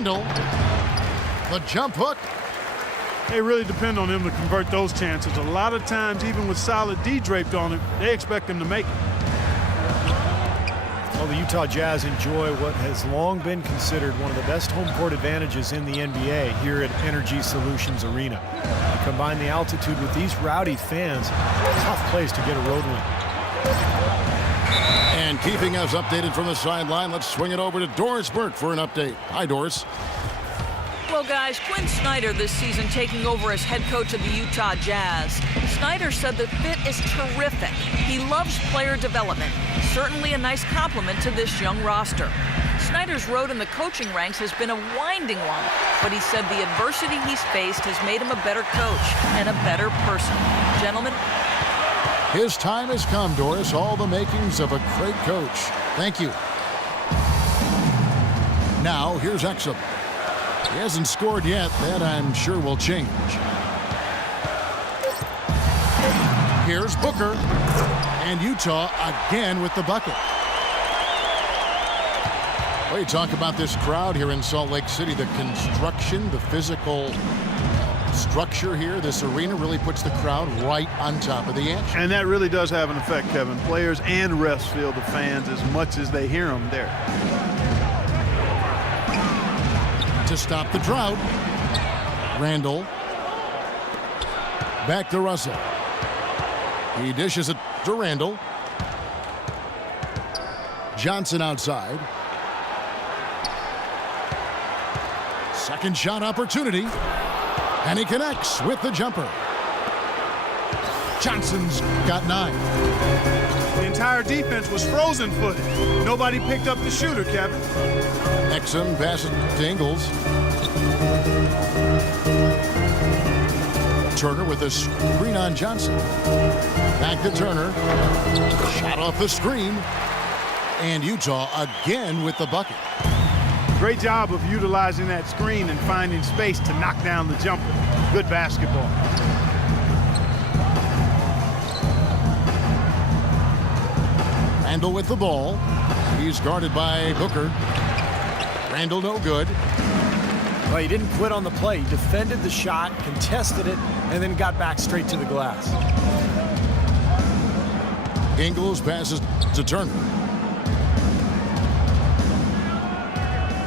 Randall. The jump hook. They really depend on him to convert those chances. A lot of times, even with solid D draped on it, they expect him to make it. Well, the Utah Jazz enjoy what has long been considered one of the best home court advantages in the NBA here at Energy Solutions Arena. You combine the altitude with these rowdy fans, tough place to get a road win. And keeping us updated from the sideline, let's swing it over to Doris Burke for an update. Hi, Doris. Well, guys, Quinn Snyder this season taking over as head coach of the Utah Jazz. Snyder said the fit is terrific. He loves player development. Certainly a nice compliment to this young roster. Snyder's road in the coaching ranks has been a winding one, but he said the adversity he's faced has made him a better coach and a better person. Gentlemen. His time has come, Doris. All the makings of a great coach. Thank you. Now, here's Exum. He hasn't scored yet. That, I'm sure, will change. Here's Booker. And Utah again with the bucket. Well, you talk about this crowd here in Salt Lake City. The construction, the physical structure here, this arena really puts the crowd right on top of the action. And that really does have an effect, Kevin. Players and refs feel the fans as much as they hear them there. To stop the drought, Randall. Back to Russell. He dishes it to Randall. Johnson outside. Second shot opportunity. And he connects with the jumper. Johnson's got 9. The entire defense was frozen-footed. Nobody picked up the shooter, Kevin. Exum passes to Ingles. Turner with a screen on Johnson. Back to Turner. Shot off the screen. And Utah again with the bucket. Great job of utilizing that screen and finding space to knock down the jumper. Good basketball. Randall with the ball. He's guarded by Booker. Randall no good. Well, he didn't quit on the play. He defended the shot, contested it, and then got back straight to the glass. Ingles passes to Turner.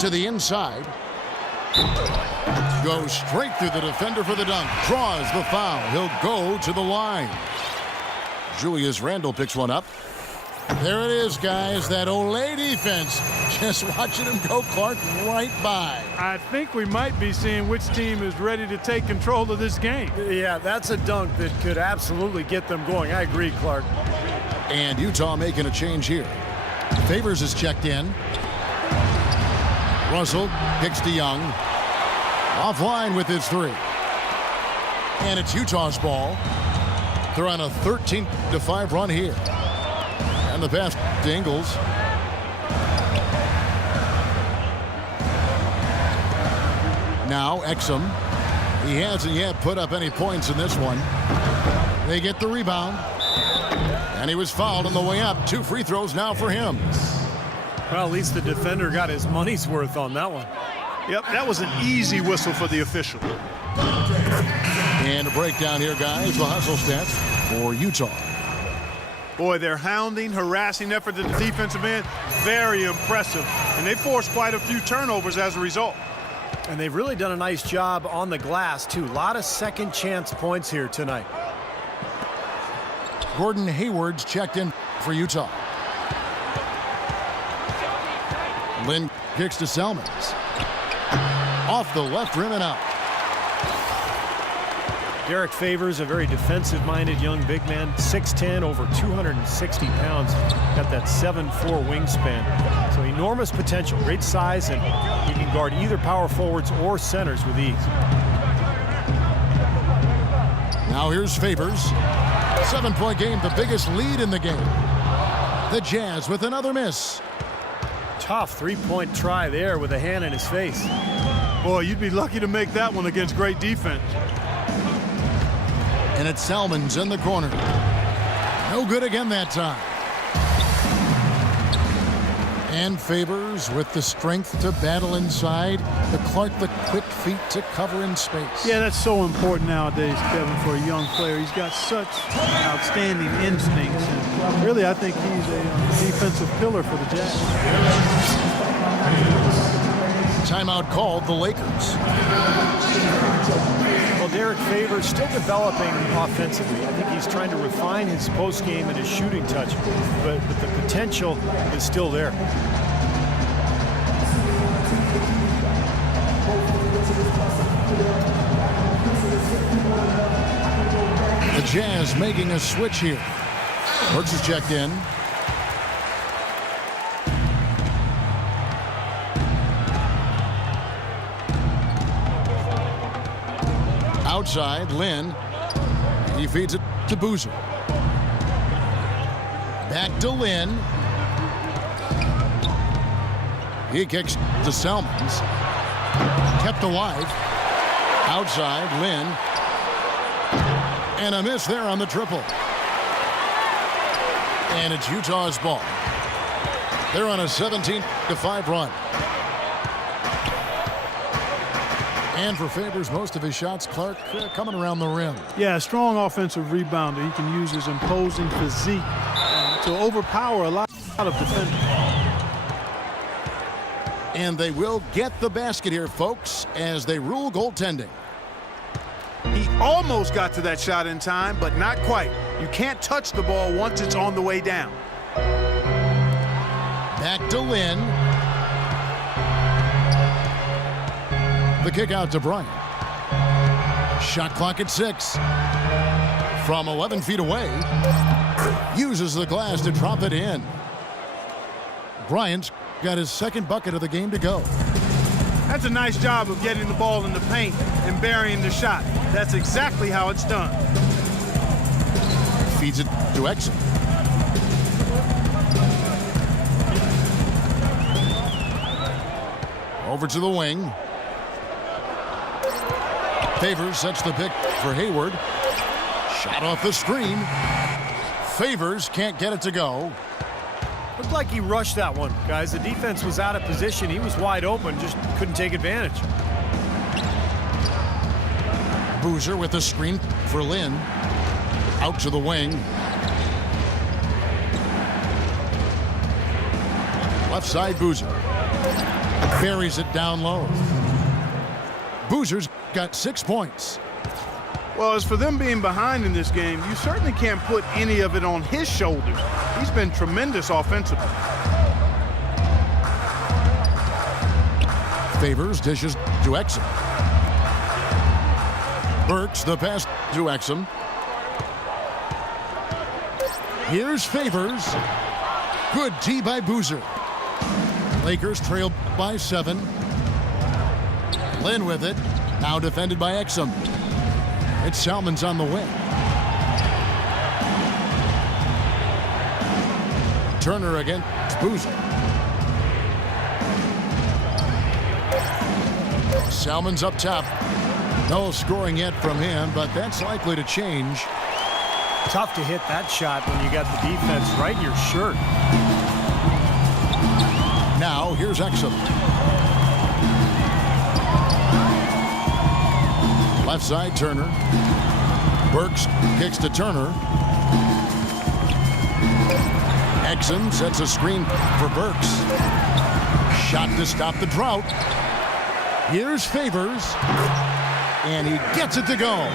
To the inside. Goes straight through the defender for the dunk. Draws the foul. He'll go to the line. Julius Randle picks one up. There it is, guys. That Olay defense. Just watching him go, Clark, right by. I think we might be seeing which team is ready to take control of this game. Yeah, that's a dunk that could absolutely get them going. I agree, Clark. And Utah making a change here. Favors is checked in. Russell kicks to Young. Offline with his 3. And it's Utah's ball. They're on a 13-5 run here. And the pass to Ingles. Now Exum. He hasn't yet put up any points in this one. They get the rebound. And he was fouled on the way up. 2 free throws now for him. Well, at least the defender got his money's worth on that one. Yep, that was an easy whistle for the official. And a breakdown here, guys. The hustle stats for Utah. Boy, their hounding, harassing effort at the defensive end, very impressive. And they forced quite a few turnovers as a result. And they've really done a nice job on the glass, too. A lot of second chance points here tonight. Gordon Hayward's checked in for Utah. Lynn kicks to Selmans. Off the left rim and out. Derek Favors, a very defensive-minded young big man, 6'10", over 260 pounds, got that 7'4" wingspan. So enormous potential, great size, and he can guard either power forwards or centers with ease. Now here's Favors. 7-point game, the biggest lead in the game. The Jazz with another miss. Tough three-point try there with a hand in his face. Boy, you'd be lucky to make that one against great defense. And it's Selmans in the corner. No good again that time. And Favors with the strength to battle inside. The Clark, the quick feet to cover in space. Yeah, that's so important nowadays, Kevin, for a young player. He's got such outstanding instincts. And really, I think he's a defensive pillar for the Jazz. Timeout called the Lakers. Well, Derek Favors still developing offensively. I think he's trying to refine his post game and his shooting touch, but the potential is still there. The Jazz making a switch here. Burks is checked in. Outside, Lynn. He feeds it to Boozer. Back to Lynn. He kicks to Selmans. Kept alive. Outside, Lynn. And a miss there on the triple. And it's Utah's ball. They're on a 17-5 run. And for Favors, most of his shots, Clark, coming around the rim. Yeah, strong offensive rebounder. He can use his imposing physique to overpower a lot of defenders. And they will get the basket here, folks, as they rule goaltending. He almost got to that shot in time, but not quite. You can't touch the ball once it's on the way down. Back to Lynn. The kick out to Bryant. Shot clock at 6. From 11 feet away. Uses the glass to drop it in. Bryant's got his second bucket of the game to go. That's a nice job of getting the ball in the paint and burying the shot. That's exactly how it's done. Feeds it to Exum. Over to the wing. Favors sets the pick for Hayward. Shot off the screen. Favors can't get it to go. Looked like he rushed that one, guys. The defense was out of position. He was wide open, just couldn't take advantage. Boozer with the screen for Lynn. Out to the wing. Left side, Boozer. Buries it down low. Boozer's got 6 points. Well, as for them being behind in this game, you certainly can't put any of it on his shoulders. He's been tremendous offensively. Favors dishes to Exum. Burks the pass to Exum. Here's Favors. Good tee by Boozer. Lakers trail by 7. Lynn with it. Now defended by Exum. It's Selmans on the wing. Turner against Boozer. Selmans up top. No scoring yet from him, but that's likely to change. Tough to hit that shot when you got the defense right in your shirt. Now here's Exum. Left side, Turner. Burks kicks to Turner. Exum sets a screen for Burks. Shot to stop the drought. Here's Favors. And he gets it to go.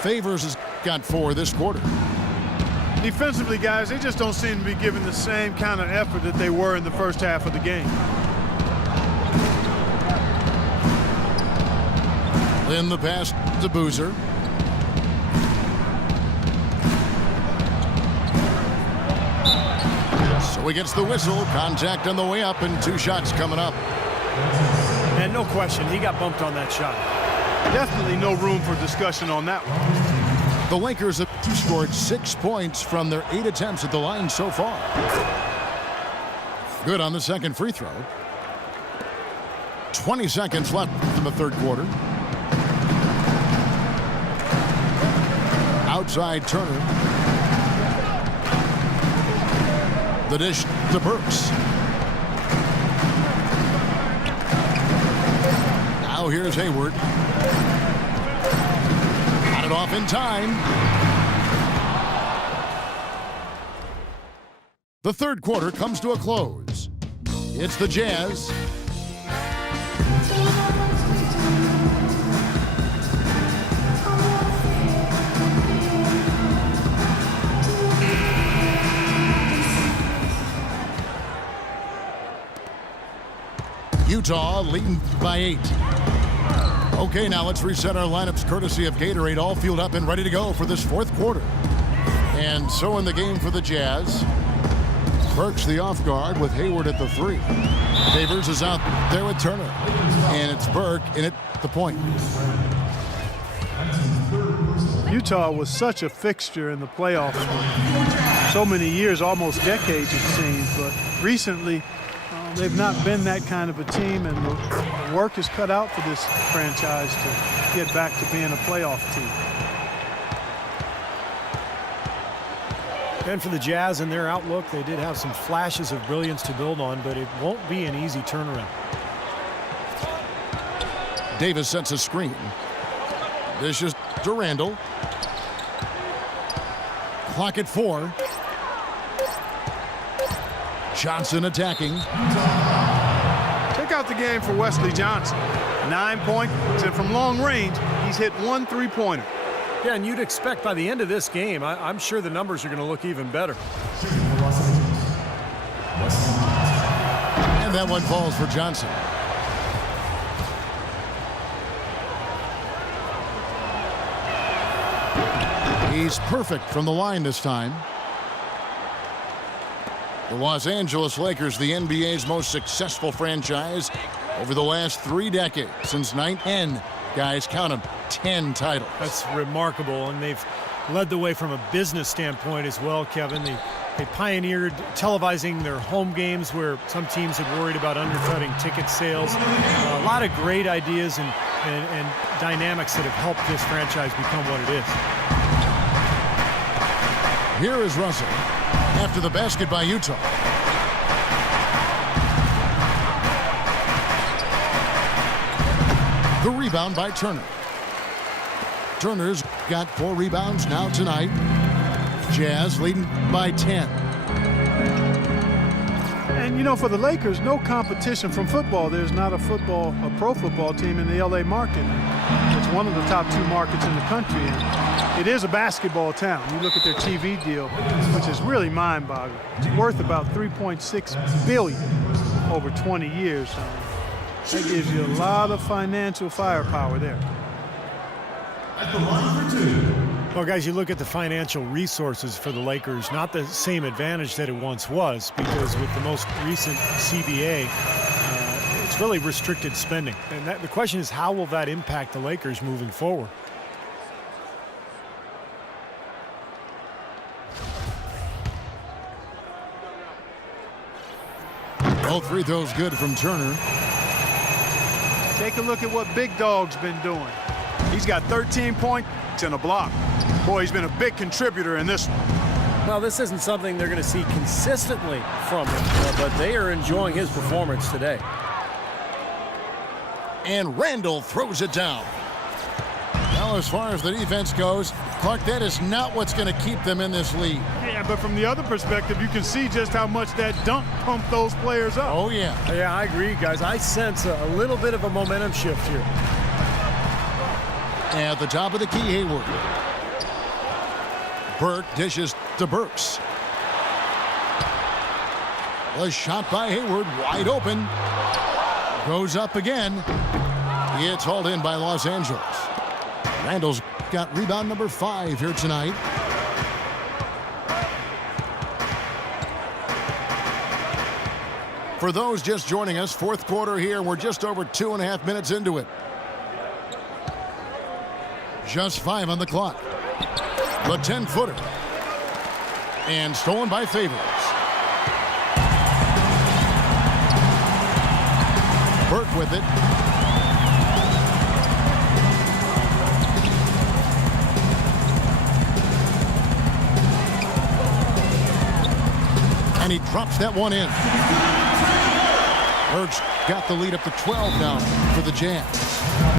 Favors has got 4 this quarter. Defensively, guys, they just don't seem to be giving the same kind of effort that they were in the first half of the game. Then the pass to Boozer. So he gets the whistle. Contact on the way up and 2 shots coming up. And no question, he got bumped on that shot. Definitely no room for discussion on that one. The Lakers have scored 6 points from their 8 attempts at the line so far. Good on the second free throw. 20 seconds left in the third quarter. Outside Turner. The dish to Burks. Now here's Hayward. Got it off in time. The third quarter comes to a close. It's the Jazz Utah leading by 8. Okay, now let's reset our lineups courtesy of Gatorade, all fueled up and ready to go for this fourth quarter. And so in the game for the Jazz, Burks the off guard with Hayward at the 3. Favors is out there with Turner. And it's Burke in at the point. Utah was such a fixture in the playoffs for so many years, almost decades it seems, but recently they've not been that kind of a team, and the work is cut out for this franchise to get back to being a playoff team. And for the Jazz and their outlook, they did have some flashes of brilliance to build on, but it won't be an easy turnaround. Davis sets a screen. Dishes to Randall. Clock at 4. Johnson attacking. Check out the game for Wesley Johnson. 9 points, and from long range, he's hit 1 3-pointer. Yeah, and you'd expect by the end of this game, I'm sure the numbers are going to look even better. And that one falls for Johnson. He's perfect from the line this time. The Los Angeles Lakers, the NBA's most successful franchise over the last 3 decades, since 10, guys, count them, 10 titles. That's remarkable, and they've led the way from a business standpoint as well, Kevin. They pioneered televising their home games where some teams had worried about undercutting ticket sales. A lot of great ideas and dynamics that have helped this franchise become what it is. Here is Russell after the basket by Utah. The rebound by Turner. Turner's got 4 rebounds now tonight. Jazz leading by 10. And you know, for the Lakers, no competition from football. There's not a pro football team in the LA market. It's one of the top 2 markets in the country. And it is a basketball town. You look at their TV deal, which is really mind-boggling. It's worth about $3.6 billion over 20 years. That gives you a lot of financial firepower there. Well, guys, you look at the financial resources for the Lakers, not the same advantage that it once was, because with the most recent CBA, it's really restricted spending. And the question is, how will that impact the Lakers moving forward? Both free throws good from Turner. Take a look at what Big Dog's been doing. He's got 13 points and a block. Boy, he's been a big contributor in this one. Well, this isn't something they're going to see consistently from him, but they are enjoying his performance today. And Randall throws it down. Now, as far as the defense goes, Clark, that is not what's going to keep them in this league. Yeah, but from the other perspective, you can see just how much that dunk pumped those players up. Oh, yeah. Yeah, I agree, guys. I sense a little bit of a momentum shift here. At the top of the key, Hayward. Burke dishes to Burks. The shot by Hayward, wide open. Goes up again. It's hauled in by Los Angeles. Randall's got rebound number 5 here tonight. For those just joining us, fourth quarter here. We're just over 2.5 minutes into it. Just 5 on the clock. The 10-footer. And stolen by Favors. Burke with it. And And he drops that one in. Birds got the lead up to 12 now for the Jazz.